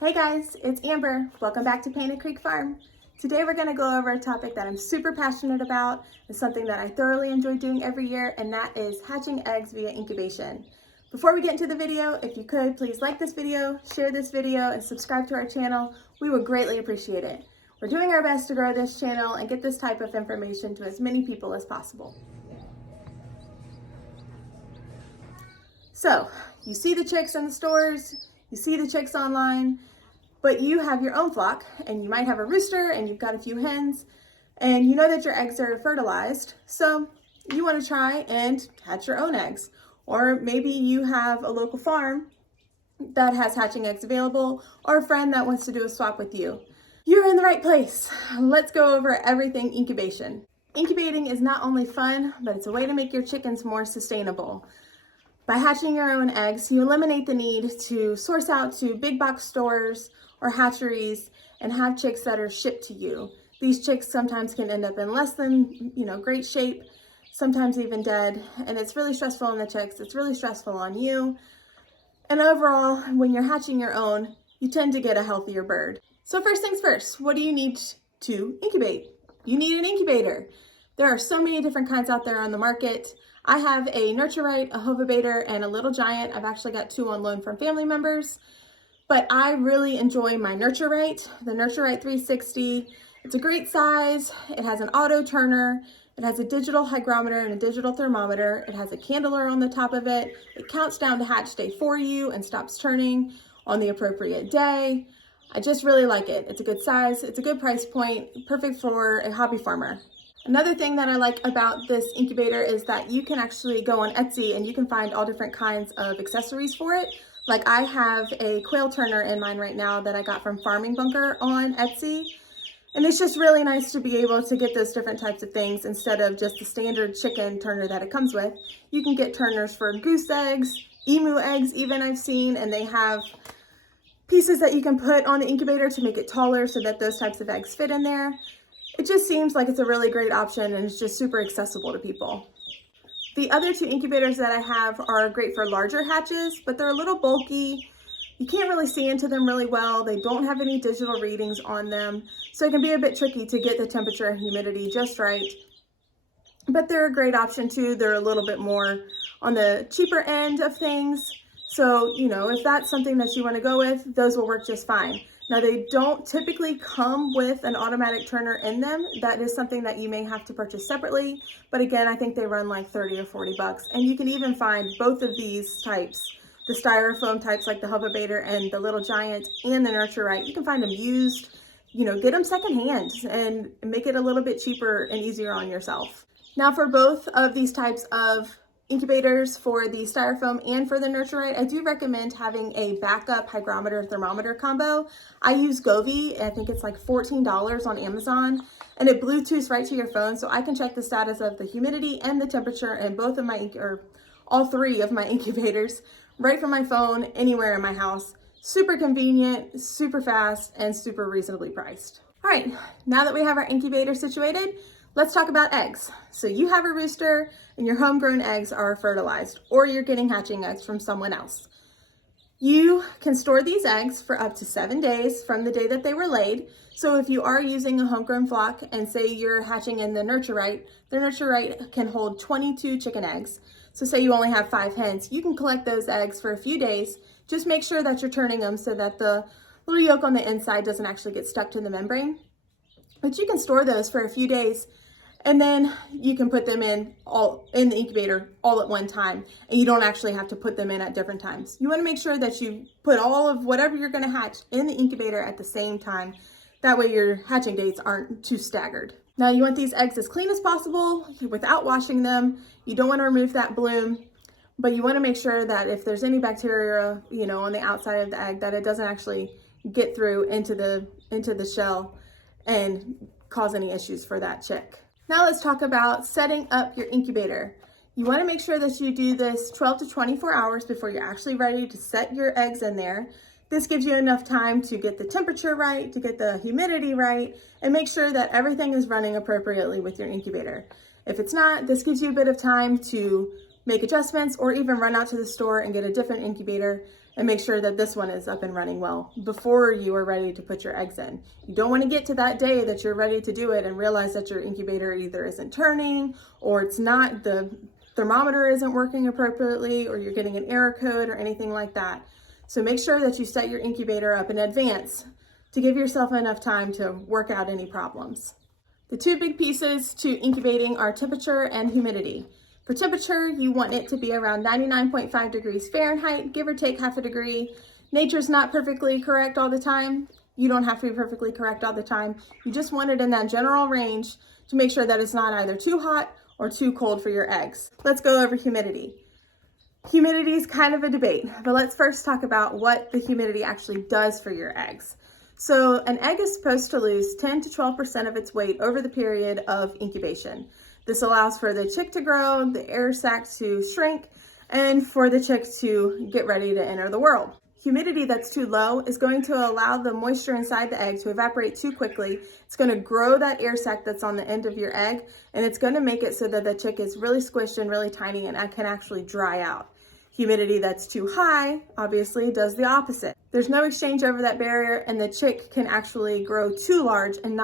Hey guys, it's Amber. Welcome back to Painted Creek Farm. Today we're going to go over a topic that I'm super passionate about. It's something that I thoroughly enjoy doing every year, and that is hatching eggs via incubation. Before we get into the video, if you could, please like this video, share this video, and subscribe to our channel. We would greatly appreciate it. We're doing our best to grow this channel and get this type of information to as many people as possible. So, you see the chicks in the stores, you see the chicks online, but you have your own flock, and you might have a rooster and you've got a few hens, and you know that your eggs are fertilized, so you want to try and hatch your own eggs. Or maybe you have a local farm that has hatching eggs available, or a friend that wants to do a swap with you. You're in the right place. Let's go over everything incubation. Incubating is not only fun, but it's a way to make your chickens more sustainable. By hatching your own eggs, you eliminate the need to source out to big box stores or hatcheries and have chicks that are shipped to you. These chicks sometimes can end up in less than, great shape, sometimes even dead, and it's really stressful on the chicks, it's really stressful on you. And overall, when you're hatching your own, you tend to get a healthier bird. So first things first, what do you need to incubate? You need an incubator. There are so many different kinds out there on the market. I have a nurture right, a humidity, and a little giant. I've actually got two on loan from family members, but I really enjoy my nurture right, the nurture right 360. It's a great size. It has an auto turner. It has a digital hygrometer and a digital thermometer. It has a candler on the top of it. It counts down to hatch day for you and stops turning on the appropriate day. I just really like it. It's a good size. It's a good price point, perfect for a hobby farmer. Another thing that I like about this incubator is that you can actually go on Etsy and you can find all different kinds of accessories for it. Like I have a quail turner in mine right now that I got from Farming Bunker on Etsy. And it's just really nice to be able to get those different types of things instead of just the standard chicken turner that it comes with. You can get turners for goose eggs, emu eggs even I've seen, and they have pieces that you can put on the incubator to make it taller so that those types of eggs fit in there. It just seems like it's a really great option, and it's just super accessible to people. The other two incubators that I have are great for larger hatches, but they're a little bulky. You can't really see into them really well. They don't have any digital readings on them, so it can be a bit tricky to get the temperature and humidity just right. But they're a great option too. They're a little bit more on the cheaper end of things. So, if that's something that you want to go with, those will work just fine. Now, they don't typically come with an automatic turner in them. That is something that you may have to purchase separately. But again, I think they run like 30 or 40 bucks. And you can even find both of these types, the styrofoam types like the Hubabator and the Little Giant and the Nurture Right. You can find them used, get them secondhand and make it a little bit cheaper and easier on yourself. Now, for both of these types of incubators, for the styrofoam and for the nurture right, I do recommend having a backup hygrometer thermometer combo. I use Govee. I think it's like $14 on Amazon, and it Bluetooths right to your phone, so I can check the status of the humidity and the temperature in both of my, or all three of my incubators right from my phone anywhere in my house. Super convenient, super fast, and super reasonably priced. All right, now that we have our incubator situated, let's talk about eggs. So you have a rooster and your homegrown eggs are fertilized, or you're getting hatching eggs from someone else. You can store these eggs for up to 7 days from the day that they were laid. So if you are using a homegrown flock and say you're hatching in the nurture right can hold 22 chicken eggs. So say you only have 5 hens, you can collect those eggs for a few days. Just make sure that you're turning them so that the little yolk on the inside doesn't actually get stuck to the membrane. But you can store those for a few days, and then you can put them in the incubator all at one time, and you don't actually have to put them in at different times. You want to make sure that you put all of whatever you're going to hatch in the incubator at the same time. That way your hatching dates aren't too staggered. Now you want these eggs as clean as possible without washing them. You don't want to remove that bloom, but you want to make sure that if there's any bacteria, on the outside of the egg, that it doesn't actually get through into the shell and cause any issues for that chick. Now let's talk about setting up your incubator. You want to make sure that you do this 12 to 24 hours before you're actually ready to set your eggs in there. This gives you enough time to get the temperature right, to get the humidity right, and make sure that everything is running appropriately with your incubator. If it's not, this gives you a bit of time to make adjustments or even run out to the store and get a different incubator and make sure that this one is up and running well before you are ready to put your eggs in. You don't want to get to that day that you're ready to do it and realize that your incubator either isn't turning, or it's not, the thermometer isn't working appropriately, or you're getting an error code or anything like that. So make sure that you set your incubator up in advance to give yourself enough time to work out any problems. The two big pieces to incubating are temperature and humidity. For temperature, you want it to be around 99.5 degrees Fahrenheit, give or take half a degree. Nature's not perfectly correct all the time. You don't have to be perfectly correct all the time. You just want it in that general range to make sure that it's not either too hot or too cold for your eggs. Let's go over humidity. Humidity is kind of a debate, but let's first talk about what the humidity actually does for your eggs. So an egg is supposed to lose 10 to 12% of its weight over the period of incubation. This allows for the chick to grow, the air sac to shrink, and for the chick to get ready to enter the world. Humidity that's too low is going to allow the moisture inside the egg to evaporate too quickly. It's going to grow that air sac that's on the end of your egg, and it's going to make it so that the chick is really squished and really tiny and can actually dry out. Humidity that's too high, obviously, does the opposite. There's no exchange over that barrier, and the chick can actually grow too large and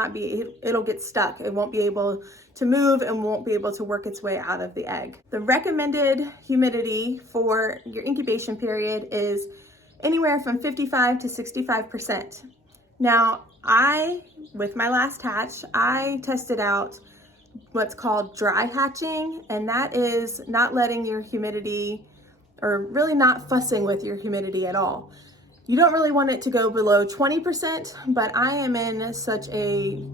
it'll get stuck. It won't be able to move and won't be able to work its way out of the egg. The recommended humidity for your incubation period is anywhere from 55 to 65%. Now, with my last hatch, I tested out what's called dry hatching, and that is not letting your humidity, or really not fussing with your humidity at all. You don't really want it to go below 20%, but I am in such a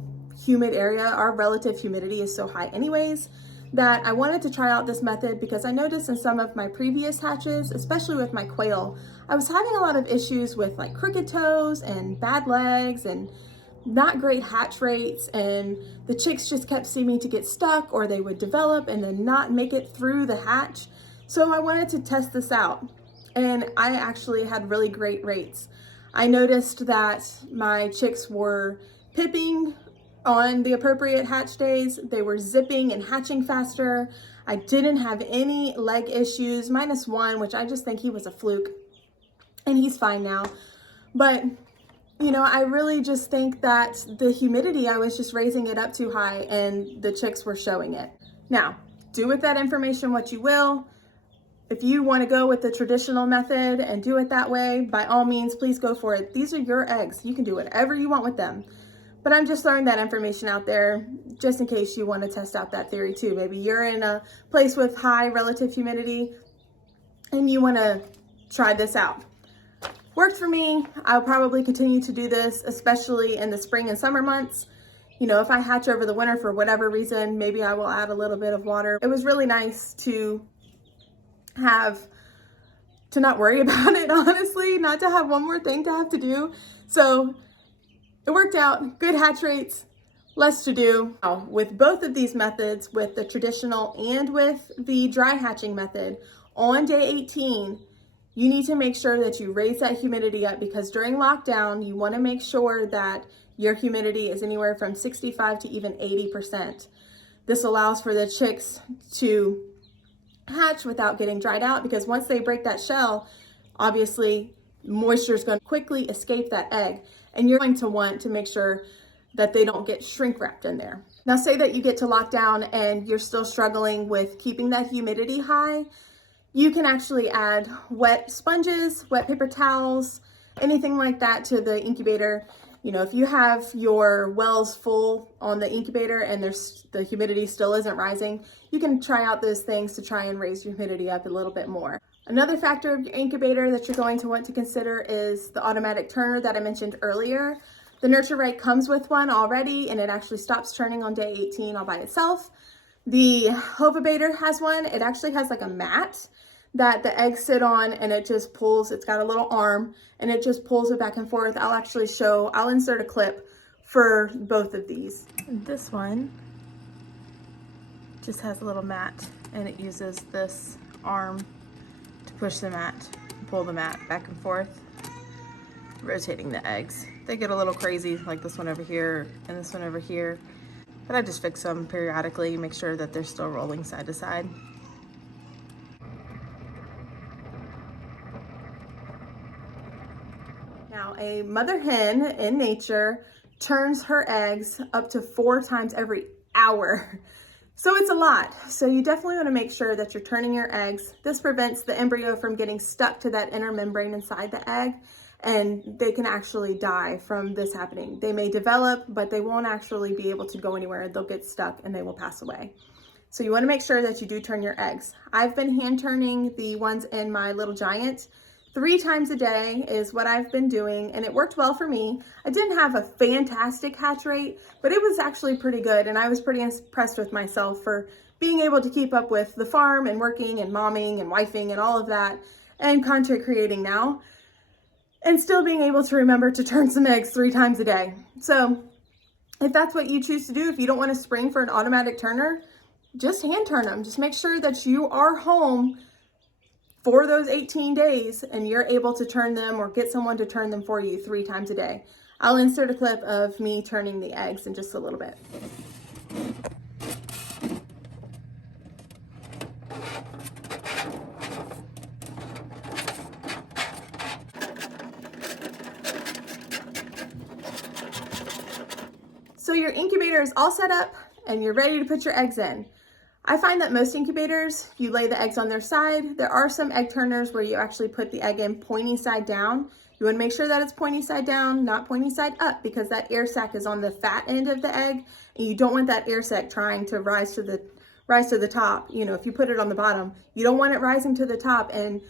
humid area, our relative humidity is so high anyways, that I wanted to try out this method because I noticed in some of my previous hatches, especially with my quail, I was having a lot of issues with like crooked toes and bad legs and not great hatch rates, and the chicks just kept seeming to get stuck, or they would develop and then not make it through the hatch. So I wanted to test this out, and I actually had really great rates. I noticed that my chicks were pipping on the appropriate hatch days. They were zipping and hatching faster. I didn't have any leg issues, minus one, which I just think he was a fluke, and he's fine now. But you know, I really just think that the humidity, I was just raising it up too high and the chicks were showing it. Now, do with that information what you will. If you want to go with the traditional method and do it that way, by all means, please go for it. These are your eggs. You can do whatever you want with them. But I'm just throwing that information out there just in case you want to test out that theory too. Maybe you're in a place with high relative humidity and you want to try this out. Worked for me. I'll probably continue to do this, especially in the spring and summer months. You know, if I hatch over the winter for whatever reason, maybe I will add a little bit of water. It was really nice to not worry about it, honestly, not to have one more thing to have to do. So it worked out, good hatch rates, less to do. Now, with both of these methods, with the traditional and with the dry hatching method, on day 18, you need to make sure that you raise that humidity up, because during lockdown, you want to make sure that your humidity is anywhere from 65 to even 80%. This allows for the chicks to hatch without getting dried out, because once they break that shell, obviously moisture is going to quickly escape that egg, and you're going to want to make sure that they don't get shrink wrapped in there. Now, say that you get to lockdown and you're still struggling with keeping that humidity high, you can actually add wet sponges, wet paper towels, anything like that to the incubator. You know, if you have your wells full on the incubator and the humidity still isn't rising, you can try out those things to try and raise your humidity up a little bit more. Another factor of your incubator that you're going to want to consider is the automatic turner that I mentioned earlier. The nurture right comes with one already, and it actually stops turning on day 18 all by itself. The incubator has one. It actually has like a mat that the eggs sit on, and it just pulls. It's got a little arm and it just pulls it back and forth. I'll insert a clip for both of these. This one just has a little mat, and it uses this arm to push the mat, pull the mat back and forth, rotating the eggs. They get a little crazy, like this one over here and this one over here, but I just fix them periodically, make sure that they're still rolling side to side. Now, a mother hen in nature turns her eggs up to 4 times every hour. So it's a lot. So you definitely want to make sure that you're turning your eggs. This prevents the embryo from getting stuck to that inner membrane inside the egg, and they can actually die from this happening. They may develop, but they won't actually be able to go anywhere. They'll get stuck and they will pass away. So you want to make sure that you do turn your eggs. I've been hand turning the ones in my Little Giant 3 times a day is what I've been doing, and it worked well for me. I didn't have a fantastic hatch rate, but it was actually pretty good, and I was pretty impressed with myself for being able to keep up with the farm and working and momming and wifing and all of that, and content creating now, and still being able to remember to turn some eggs 3 times a day. So if that's what you choose to do, if you don't want to spring for an automatic turner, just hand turn them. Just make sure that you are home for those 18 days and you're able to turn them or get someone to turn them for you 3 times a day. I'll insert a clip of me turning the eggs in just a little bit. So your incubator is all set up and you're ready to put your eggs in. I find that most incubators, you lay the eggs on their side. There are some egg turners where you actually put the egg in pointy side down. You want to make sure that it's pointy side down, not pointy side up, because that air sac is on the fat end of the egg, and you don't want that air sac trying to rise to the top. You know, if you put it on the bottom, you don't want it rising to the top and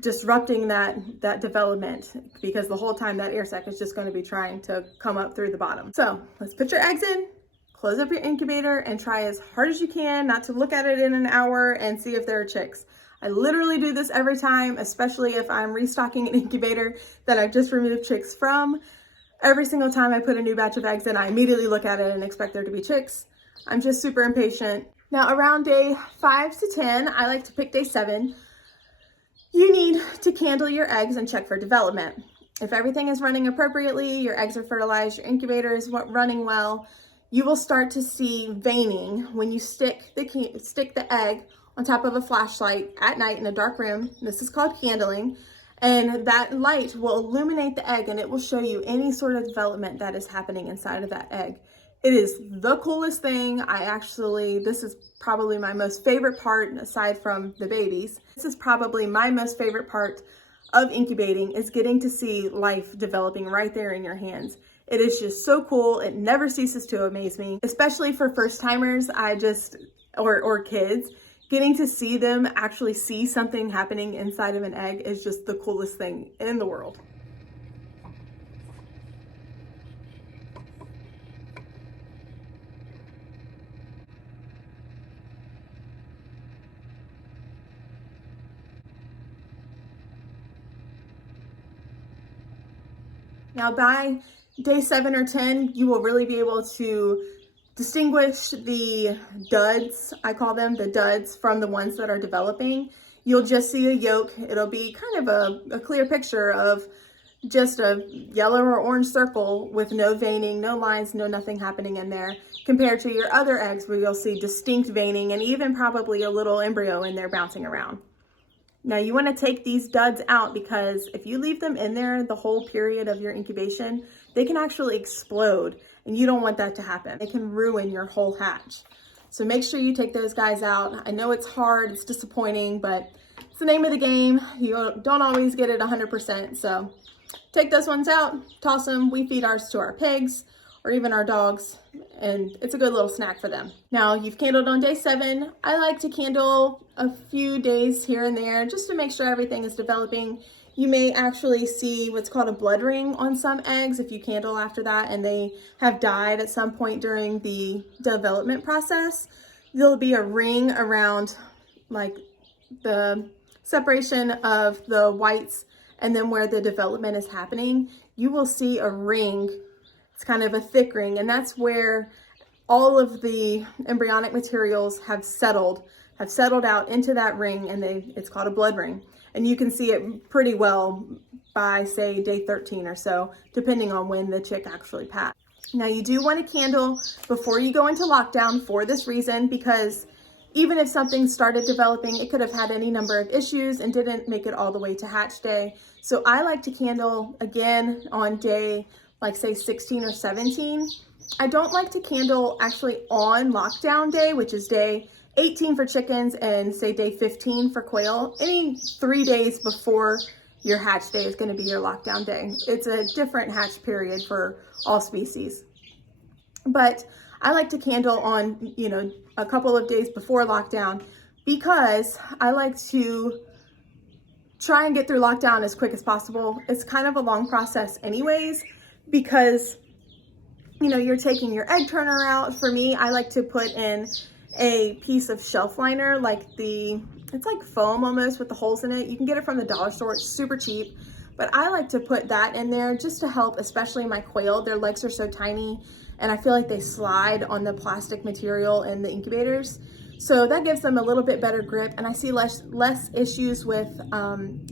disrupting that development, because the whole time that air sac is just going to be trying to come up through the bottom. So let's put your eggs in. Close up your incubator and try as hard as you can not to look at it in an hour and see if there are chicks. I literally do this every time, especially if I'm restocking an incubator that I've just removed chicks from. Every single time I put a new batch of eggs in, I immediately look at it and expect there to be chicks. I'm just super impatient. Now around day 5 to 10, I like to pick day 7. You need to candle your eggs and check for development. If everything is running appropriately, your eggs are fertilized, your incubator is running well, you will start to see veining when you stick the egg on top of a flashlight at night in a dark room. This is called candling. And that light will illuminate the egg and it will show you any sort of development that is happening inside of that egg. It is the coolest thing. This is probably my most favorite part aside from the babies. This is probably my most favorite part of incubating, is getting to see life developing right there in your hands. It is just so cool. It never ceases to amaze me, especially for first timers. Or kids, getting to see them actually see something happening inside of an egg is just the coolest thing in the world. Now by day 7 or 10, you will really be able to distinguish the duds, I call them the duds, from the ones that are developing. You'll just see a yolk. It'll be kind of a clear picture of just a yellow or orange circle with no veining, no lines, no nothing happening in there, compared to your other eggs where you'll see distinct veining and even probably a little embryo in there bouncing around. Now you want to take these duds out, because if you leave them in there the whole period of your incubation, they can actually explode, and you don't want that to happen. It can ruin your whole hatch. So make sure you take those guys out. I know it's hard, it's disappointing, but it's the name of the game. You don't always get it 100%. So take those ones out, toss them. We feed ours to our pigs or even our dogs, and it's a good little snack for them. Now you've candled on day 7. I like to candle a few days here and there just to make sure everything is developing. You may actually see what's called a blood ring on some eggs if you candle after that and they have died at some point during the development process. There'll be a ring around like the separation of the whites and then where the development is happening. You will see a ring. It's kind of a thick ring, and that's where all of the embryonic materials have settled out into that ring, and it's called a blood ring. And you can see it pretty well by, say, day 13 or so, depending on when the chick actually passed. Now, you do want to candle before you go into lockdown for this reason, because Even if something started developing, it could have had any number of issues and didn't make it all the way to hatch day. So I like to candle again on day, like say 16 or 17. I don't like to candle actually on lockdown day, which is day 18 for chickens and say day 15 for quail. Any 3 days before your hatch day is going to be your lockdown day. It's a different hatch period for all species. But I like to candle on, you know, a couple of days before lockdown because I like to try and get through lockdown as quick as possible. It's kind of a long process anyways, because, you know, you're taking your egg turner out. For me, I like to put in a piece of shelf liner, it's like foam almost with the holes in it. You can get it from the dollar store, it's super cheap. But I like to put that in there just to help, especially my quail. Their legs are so tiny and I feel like they slide on the plastic material in the incubators. So that gives them a little bit better grip, and I see less issues with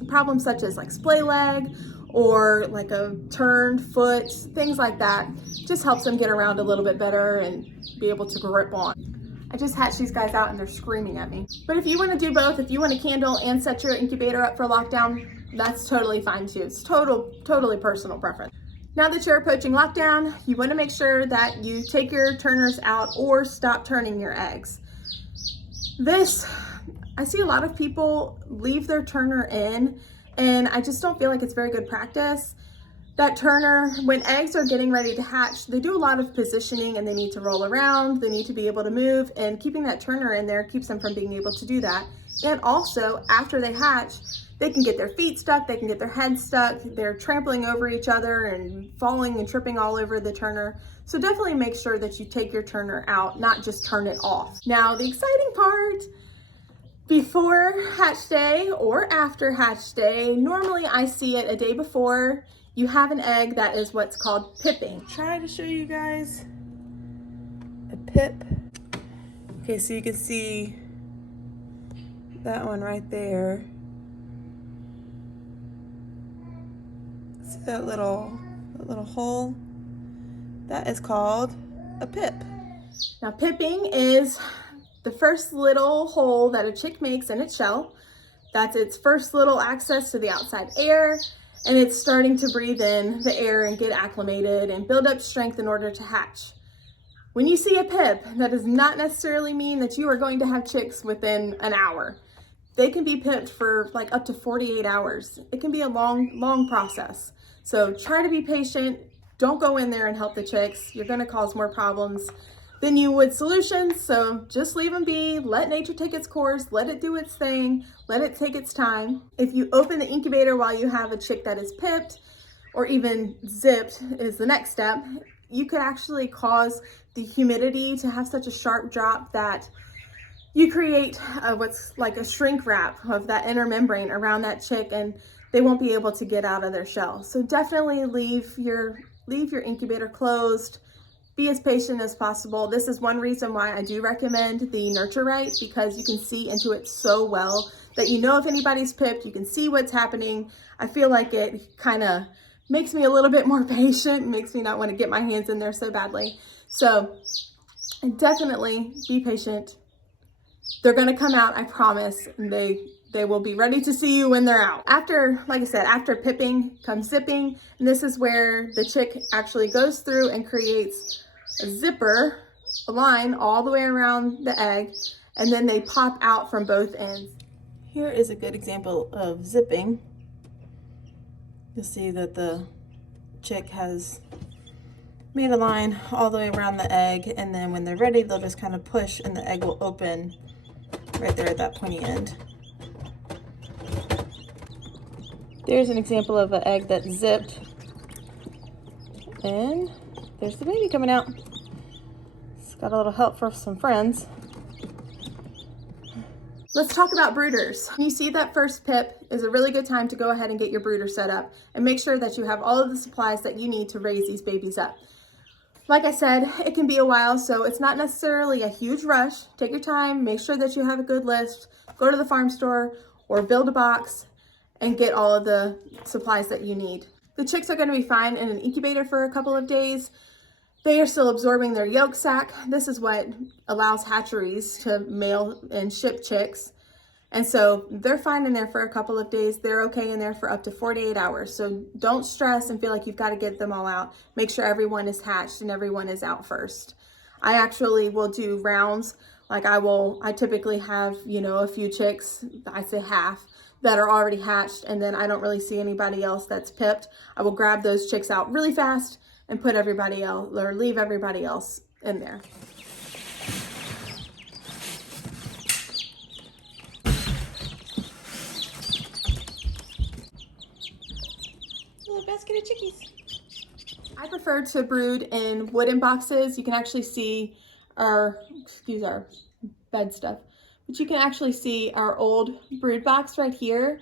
problems such as like splay leg or like a turned foot, things like that. Just helps them get around a little bit better and be able to grip on. I just hatched these guys out and they're screaming at me. But if you want to do both, if you want to candle and set your incubator up for lockdown, that's totally fine too. It's totally personal preference. Now that you're approaching lockdown, you want to make sure that you take your turners out or stop turning your eggs. I see a lot of people leave their turner in, and I just don't feel like it's very good practice. That turner, when eggs are getting ready to hatch, they do a lot of positioning and they need to roll around, they need to be able to move, and keeping that turner in there keeps them from being able to do that. And also, after they hatch, they can get their feet stuck, they can get their heads stuck, they're trampling over each other and falling and tripping all over the turner. So definitely make sure that you take your turner out, not just turn it off. Now, the exciting part, before hatch day or after hatch day, normally I see it a day before, you have an egg that is what's called pipping. Try to show you guys a pip. Okay, so you can see that one right there. See that little hole? That is called a pip. Now, pipping is the first little hole that a chick makes in its shell. That's its first little access to the outside air, and it's starting to breathe in the air and get acclimated and build up strength in order to hatch. When you see a pip, that does not necessarily mean that you are going to have chicks within an hour. They can be pipped for like up to 48 hours. It can be a long process. So try to be patient. Don't go in there and help the chicks. You're gonna cause more problems than you would solutions. So just leave them be, let nature take its course, let it do its thing, let it take its time. If you open the incubator while you have a chick that is pipped or even zipped is the next step, you could actually cause the humidity to have such a sharp drop that you create what's like a shrink wrap of that inner membrane around that chick, and they won't be able to get out of their shell. So definitely leave your incubator closed. Be as patient as possible. This is one reason why I do recommend the nurture right, because you can see into it so well that you know if anybody's pipped, you can see what's happening. I feel like it kind of makes me a little bit more patient, makes me not want to get my hands in there so badly. So definitely be patient. They're gonna come out, I promise, and they will be ready to see you when they're out. After, like I said, after pipping comes zipping, and this is where the chick actually goes through and creates a zipper, a line all the way around the egg, and then they pop out from both ends. Here is a good example of zipping. You'll see that the chick has made a line all the way around the egg, and then when they're ready, they'll just kind of push and the egg will open right there at that pointy end. There's an example of an egg that's zipped, and there's the baby coming out. It's got a little help from some friends. Let's talk about brooders. When you see that first pip is a really good time to go ahead and get your brooder set up and make sure that you have all of the supplies that you need to raise these babies up. Like I said, it can be a while, so it's not necessarily a huge rush. Take your time, make sure that you have a good list, go to the farm store or build a box and get all of the supplies that you need. The chicks are going to be fine in an incubator for a couple of days. They are still absorbing their yolk sac. This is what allows hatcheries to mail and ship chicks. And so they're fine in there for a couple of days. They're okay in there for up to 48 hours. So don't stress and feel like you've got to get them all out. Make sure everyone is hatched and everyone is out first. I actually will do rounds. Like I typically have, a few chicks, I say half, that are already hatched, and then I don't really see anybody else that's pipped. I will grab those chicks out really fast and put everybody else, or leave everybody else in there. Little basket of chickies. I prefer to brood in wooden boxes. You can actually see our bed stuff, but you can actually see our old brood box right here.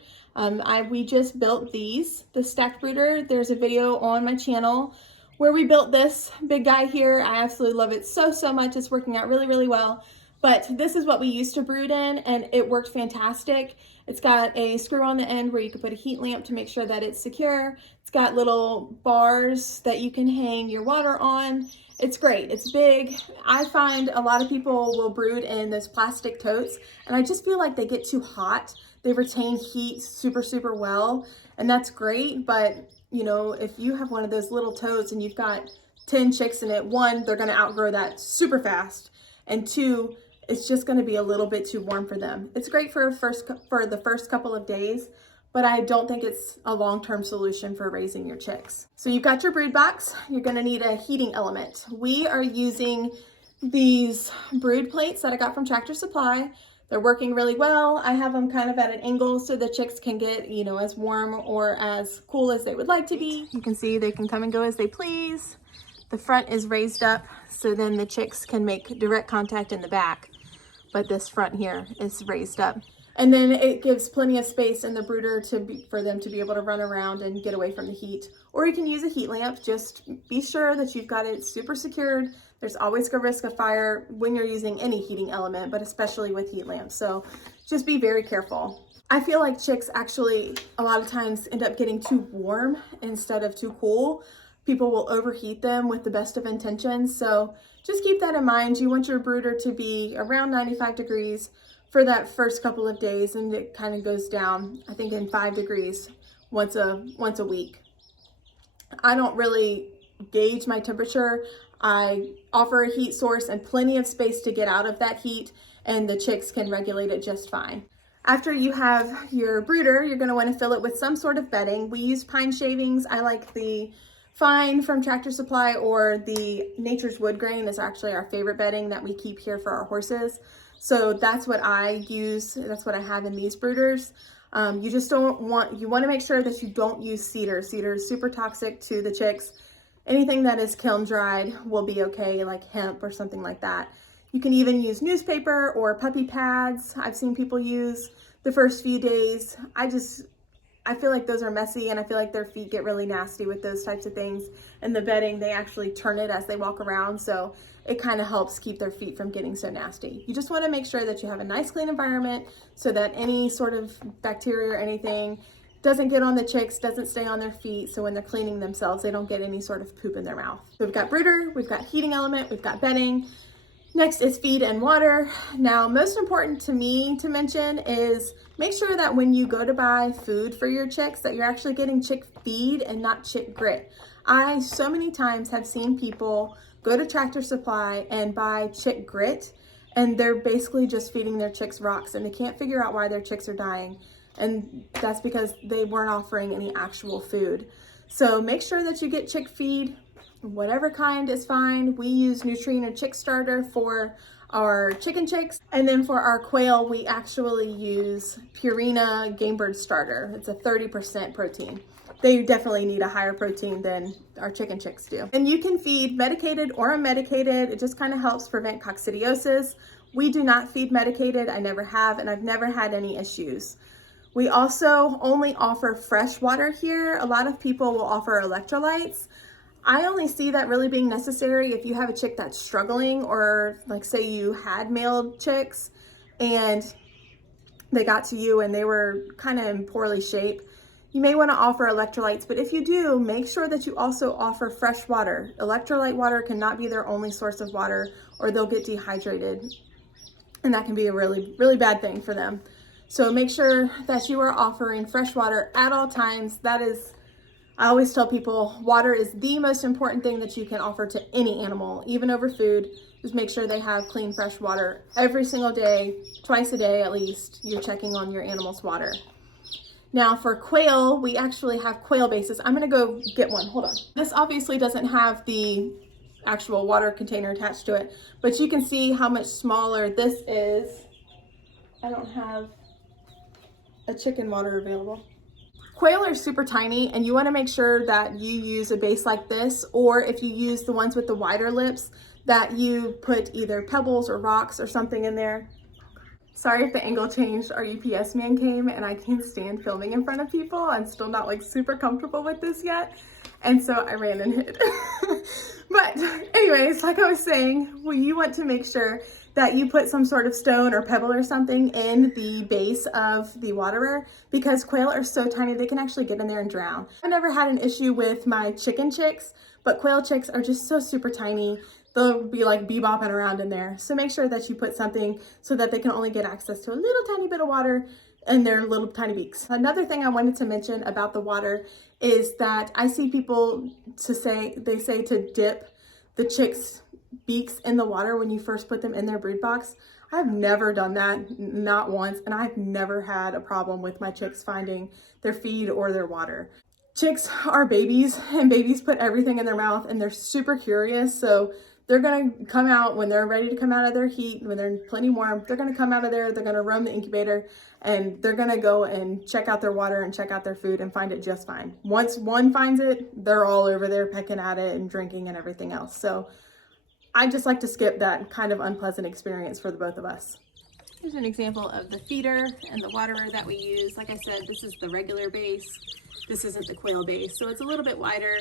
We just built these, the stacked brooder. There's a video on my channel where we built this big guy here. I absolutely love it so much. It's working out really, really well. But this is what we used to brood in, and it worked fantastic. It's got a screw on the end where you can put a heat lamp to make sure that it's secure. It's got little bars that you can hang your water on. It's great. It's big. I find a lot of people will brood in those plastic totes, and I just feel like they get too hot. They retain heat super well, and that's great. But if you have one of those little totes and you've got 10 chicks in it, one, they're going to outgrow that super fast, and two, it's just going to be a little bit too warm for them. It's great for the first couple of days, but I don't think it's a long-term solution for raising your chicks. So you've got your brood box. You're going to need a heating element. We are using these brood plates that I got from Tractor Supply. They're working really well. I have them kind of at an angle so the chicks can get, as warm or as cool as they would like to be. You can see they can come and go as they please. The front is raised up so then the chicks can make direct contact in the back, but this front here is raised up. And then it gives plenty of space in the brooder for them to be able to run around and get away from the heat. Or you can use a heat lamp. Just be sure that you've got it super secured. There's always a risk of fire when you're using any heating element, but especially with heat lamps. So just be very careful. I feel like chicks actually a lot of times end up getting too warm instead of too cool. People will overheat them with the best of intentions. So just keep that in mind. You want your brooder to be around 95 degrees for that first couple of days, and it kind of goes down, I think, in 5 degrees once a week. I don't really gauge my temperature. I offer a heat source and plenty of space to get out of that heat, and the chicks can regulate it just fine. After you have your brooder, you're going to want to fill it with some sort of bedding. We use pine shavings. I like the Fine from Tractor Supply, or the Nature's Wood Grain is actually our favorite bedding that we keep here for our horses. So that's what I use. That's what I have in these brooders. You want to make sure that you don't use cedar. Cedar is super toxic to the chicks. Anything that is kiln dried will be okay, like hemp or something like that. You can even use newspaper or puppy pads. I've seen people use the first few days. I feel like those are messy, and I feel like their feet get really nasty with those types of things. And the bedding, they actually turn it as they walk around, so it kind of helps keep their feet from getting so nasty. You just want to make sure that you have a nice clean environment so that any sort of bacteria or anything doesn't get on the chicks, doesn't stay on their feet, so when they're cleaning themselves, they don't get any sort of poop in their mouth. So we've got brooder, we've got heating element, we've got bedding. Next is feed and water. Now, most important to me to mention is make sure that when you go to buy food for your chicks, that you're actually getting chick feed and not chick grit. I so many times have seen people go to Tractor Supply and buy chick grit, and they're basically just feeding their chicks rocks, and they can't figure out why their chicks are dying. And that's because they weren't offering any actual food. So make sure that you get chick feed. Whatever kind is fine. We use Neutrino Chick Starter for our chicken chicks. And then for our quail, we actually use Purina Game Bird Starter. It's a 30% protein. They definitely need a higher protein than our chicken chicks do. And you can feed medicated or unmedicated. It just kind of helps prevent coccidiosis. We do not feed medicated. I never have, and I've never had any issues. We also only offer fresh water here. A lot of people will offer electrolytes. I only see that really being necessary if you have a chick that's struggling, or like say you had male chicks and they got to you and they were kind of in poorly shape. you may want to offer electrolytes, but if you do, make sure that you also offer fresh water. Electrolyte water cannot be their only source of water, or they'll get dehydrated, and that can be a really, really bad thing for them. So make sure that you are offering fresh water at all times. That is, I always tell people, water is the most important thing that you can offer to any animal, even over food. Just make sure they have clean, fresh water every single day, twice a day at least. You're checking on your animal's water. Now for quail, we actually have quail bases. I'm gonna go get one, hold on. This obviously doesn't have the actual water container attached to it, but you can see how much smaller this is. I don't have a chicken water available. Quail are super tiny, and you wanna make sure that you use a base like this, or if you use the ones with the wider lips, that you put either pebbles or rocks or something in there. Sorry if the angle changed. Our UPS man came and I can't stand filming in front of people. I'm still not like super comfortable with this yet. And so I ran and hid. But anyways, like I was saying, you want to make sure that you put some sort of stone or pebble or something in the base of the waterer, because quail are so tiny they can actually get in there and drown. I've never had an issue with my chicken chicks, but quail chicks are just so super tiny. They'll be like bebopping around in there. So make sure that you put something so that they can only get access to a little tiny bit of water in their little tiny beaks. Another thing I wanted to mention about the water is that I see people say to dip the chicks' beaks in the water when you first put them in their brood box. I've never done that, not once, and I've never had a problem with my chicks finding their feed or their water. Chicks are babies, and babies put everything in their mouth, and they're super curious, so they're gonna come out when they're ready to come out of their heat, when they're plenty warm. They're gonna come out of there, they're gonna roam the incubator, and they're gonna go and check out their water and check out their food and find it just fine. Once one finds it, they're all over there pecking at it and drinking and everything else. So I just like to skip that kind of unpleasant experience for the both of us. Here's an example of the feeder and the waterer that we use. Like I said, this is the regular base. This isn't the quail base, so it's a little bit wider.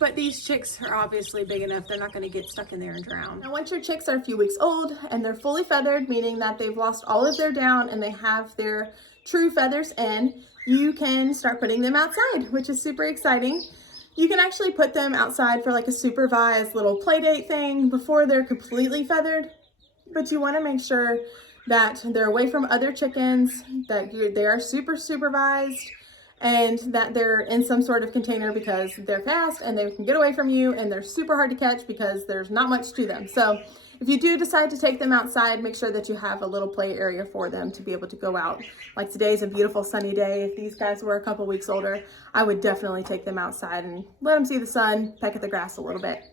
But these chicks are obviously big enough, they're not gonna get stuck in there and drown. Now once your chicks are a few weeks old and they're fully feathered, meaning that they've lost all of their down and they have their true feathers in, you can start putting them outside, which is super exciting. You can actually put them outside for like a supervised little play date thing before they're completely feathered, but you wanna make sure that they're away from other chickens, that they are super supervised, and that they're in some sort of container because they're fast and they can get away from you, and they're super hard to catch because there's not much to them. So if you do decide to take them outside, make sure that you have a little play area for them to be able to go out. Like today's a beautiful sunny day. If these guys were a couple weeks older, I would definitely take them outside and let them see the sun, peck at the grass a little bit.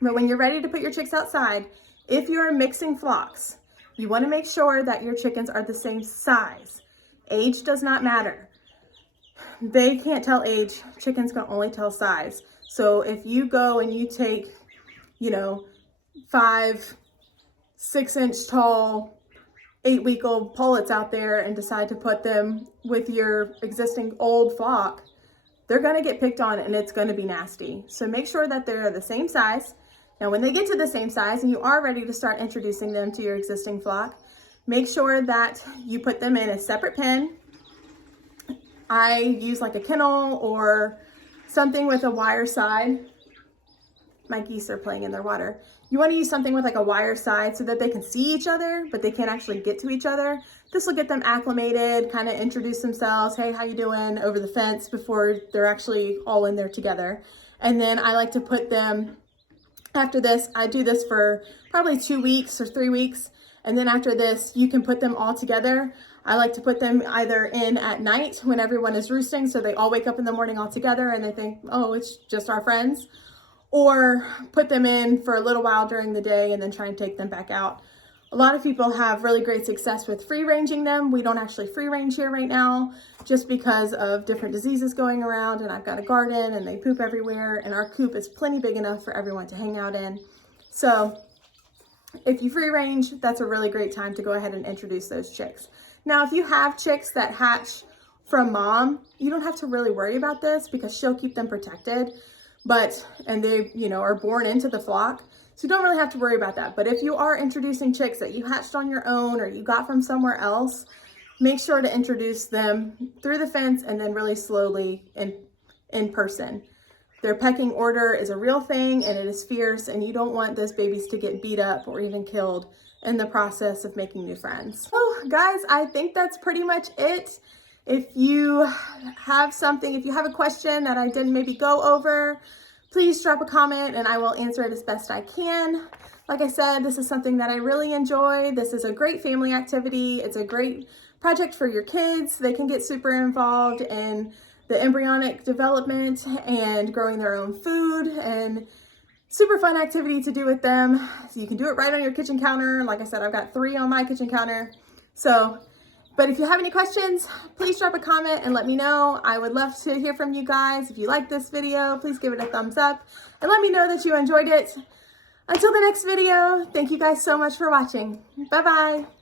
But when you're ready to put your chicks outside, if you're mixing flocks, you want to make sure that your chickens are the same size. Age does not matter. They can't tell age, chickens can only tell size. So if you go and you take, 5, 6-inch tall, 8-week-old pullets out there and decide to put them with your existing old flock, they're gonna get picked on and it's gonna be nasty. So make sure that they're the same size. Now when they get to the same size and you are ready to start introducing them to your existing flock, make sure that you put them in a separate pen. I use like a kennel or something with a wire side. My geese are playing in their water. You want to use something with like a wire side so that they can see each other, but they can't actually get to each other. This will get them acclimated, kind of introduce themselves. Hey, how you doing? Over the fence before they're actually all in there together. And then I like to put them, after this, I do this for probably 2 weeks or 3 weeks. And then after this, you can put them all together. I like to put them either in at night when everyone is roosting, so they all wake up in the morning all together and they think, oh, it's just our friends. Or put them in for a little while during the day and then try and take them back out. A lot of people have really great success with free ranging them. We don't actually free range here right now just because of different diseases going around, and I've got a garden and they poop everywhere, and our coop is plenty big enough for everyone to hang out in. So if you free range, that's a really great time to go ahead and introduce those chicks. Now, if you have chicks that hatch from mom, you don't have to really worry about this because she'll keep them protected, and they, are born into the flock. So you don't really have to worry about that. But if you are introducing chicks that you hatched on your own or you got from somewhere else, make sure to introduce them through the fence and then really slowly in person. Their pecking order is a real thing and it is fierce, and you don't want those babies to get beat up or even killed in the process of making new friends. So guys, I think that's pretty much it. If you have a question that I didn't maybe go over, please drop a comment and I will answer it as best I can. Like I said, this is something that I really enjoy. This is a great family activity. It's a great project for your kids. They can get super involved in the embryonic development and growing their own food, and super fun activity to do with them. So you can do it right on your kitchen counter. Like I said, I've got 3 on my kitchen counter. But if you have any questions, please drop a comment and let me know. I would love to hear from you guys. If you like this video, please give it a thumbs up and let me know that you enjoyed it. Until the next video, thank you guys so much for watching. Bye-bye.